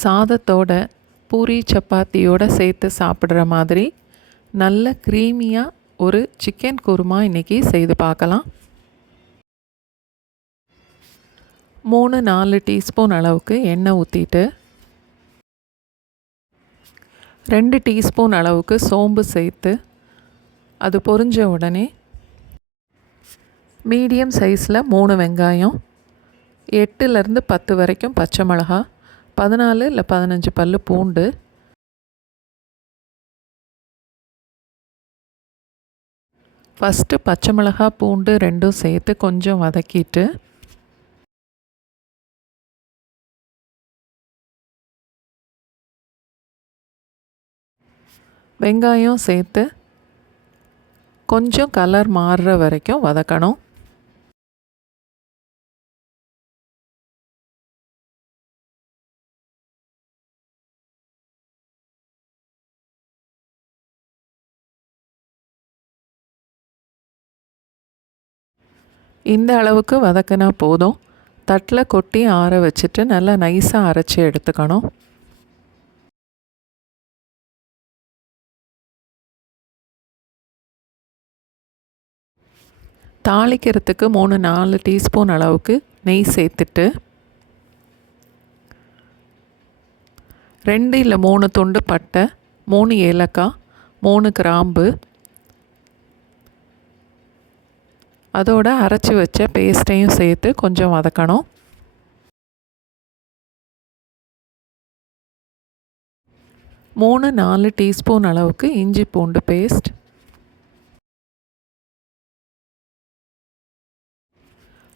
சாதத்தோட பூரி சப்பாத்தியோடு சேர்த்து சாப்பிட்ற மாதிரி நல்ல க்ரீமியாக ஒரு சிக்கன் குருமா இன்றைக்கி செய்து பார்க்கலாம். 3-4 டீஸ்பூன் அளவுக்கு எண்ணெய் ஊற்றிட்டு 2 டீஸ்பூன் அளவுக்கு சோம்பு சேர்த்து அது பொரிஞ்ச உடனே மீடியம் சைஸில் 3 வெங்காயம், 8லேருந்து 10 வரைக்கும் பச்சை மிளகா, 14 இல்லை 15 பல்லு பூண்டு, ஃபஸ்ட்டு பச்சை மிளகா பூண்டு ரெண்டும் சேர்த்து கொஞ்சம் வதக்கிட்டு வெங்காயம் சேர்த்து கொஞ்சம் கலர் மாறுற வரைக்கும் வதக்கணும். இந்த அளவுக்கு வதக்கினா போதும். தட்டில் கொட்டி ஆற வச்சுட்டு நல்லா நைஸாக அரைச்சி எடுத்துக்கணும். தாளிக்கிறதுக்கு 3-4 டீஸ்பூன் அளவுக்கு நெய் சேர்த்துட்டு 2 இல்லை 3 துண்டு பட்டை, 3 ஏலக்காய், 3 கிராம்பு, அதோட அரைச்சி வச்ச பேஸ்ட்டையும் சேர்த்து கொஞ்சம் வதக்கணும். மூணு 4 டீஸ்பூன் அளவுக்கு இஞ்சி பூண்டு பேஸ்ட்,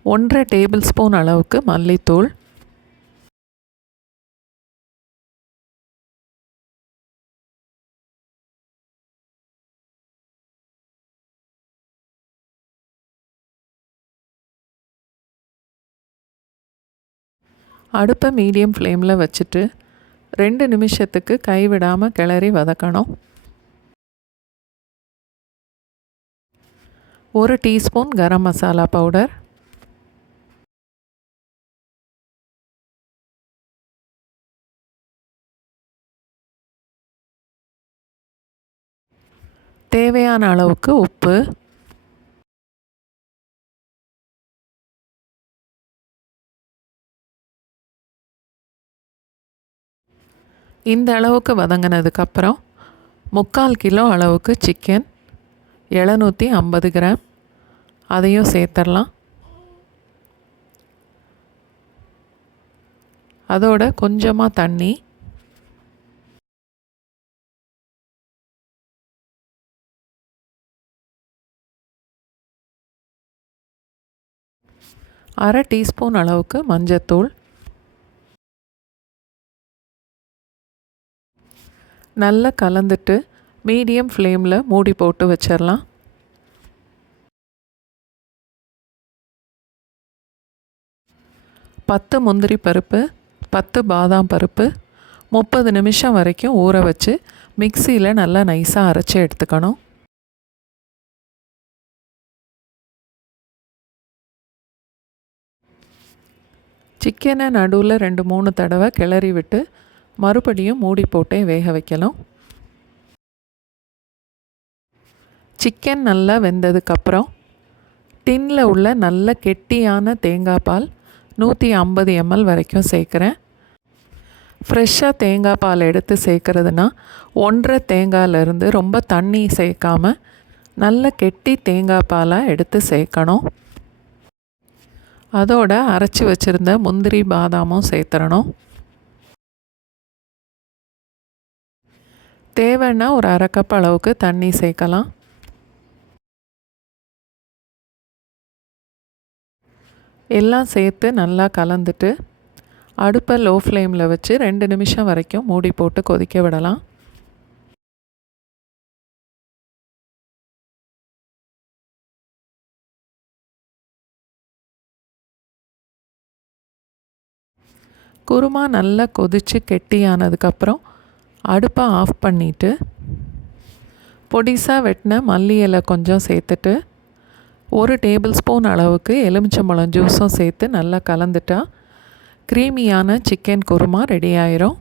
1/2 டேபிள் ஸ்பூன் அளவுக்கு மல்லித்தூள், அடுப்பை மீடியம் ஃப்ளேமில் வச்சுட்டு 2 நிமிஷத்துக்கு கைவிடாமல் கிளறி வதக்கணும். 1 டீஸ்பூன் கரம் மசாலா பவுடர், தேவையான அளவுக்கு உப்பு, இந்த அளவுக்கு வதங்கினதுக்கப்புறம் 3/4 கிலோ அளவுக்கு சிக்கன், 750 கிராம், அதையும் சேர்த்துடலாம். அதோட கொஞ்சமாக தண்ணி, அரை டீஸ்பூன் அளவுக்கு மஞ்சத்தூள், நல்லா கலந்துட்டு மீடியம் ஃப்ளேமில் மூடி போட்டு வச்சிடலாம். பத்து முந்திரி பருப்பு, 10 பாதாம் பருப்பு 30 நிமிஷம் வரைக்கும் ஊற வச்சு மிக்சியில் நல்லா நைஸாக அரைச்சி எடுத்துக்கணும். சிக்கனை நடுவில் 2-3 தடவை கிளறி விட்டு மறுபடியும் மூடி போட்டே வேக வைக்கலாம். சிக்கன் நல்லா வெந்ததுக்கப்புறம் டின்னில் உள்ள நல்ல கெட்டியான தேங்காய் பால் 150 ml வரைக்கும் சேர்க்குறேன். ஃப்ரெஷ்ஷாக தேங்காய் பால் எடுத்து சேர்க்குறதுனா 1/2 தேங்காயிலேருந்து ரொம்ப தண்ணி சேர்க்காமல் நல்ல கெட்டி தேங்காய் பாலாக எடுத்து சேர்க்கணும். அதோட அரைச்சி வச்சுருந்த முந்திரி பாதாமும் சேர்த்துடணும். தேவைன்னா ஒரு 1/2 கப் அளவுக்கு தண்ணி சேர்க்கலாம். எல்லாம் சேர்த்து நல்லா கலந்துட்டு அடுப்பை லோ ஃப்ளேமில் வச்சு 2 நிமிஷம் வரைக்கும் மூடி போட்டு கொதிக்க விடலாம். குருமா நல்லா கொதித்து கெட்டியானதுக்கப்புறம் அடுப்பை ஆஃப் பண்ணிவிட்டு பொடிசாக வெட்டின மல்லி இலை கொஞ்சம் சேர்த்துட்டு 1 டேபிள் ஸ்பூன் அளவுக்கு எலுமிச்சம்பழம் ஜூஸும் சேர்த்து நல்லா கலந்துட்டா க்ரீமியான சிக்கன் குருமா ரெடி ஆயிரும்.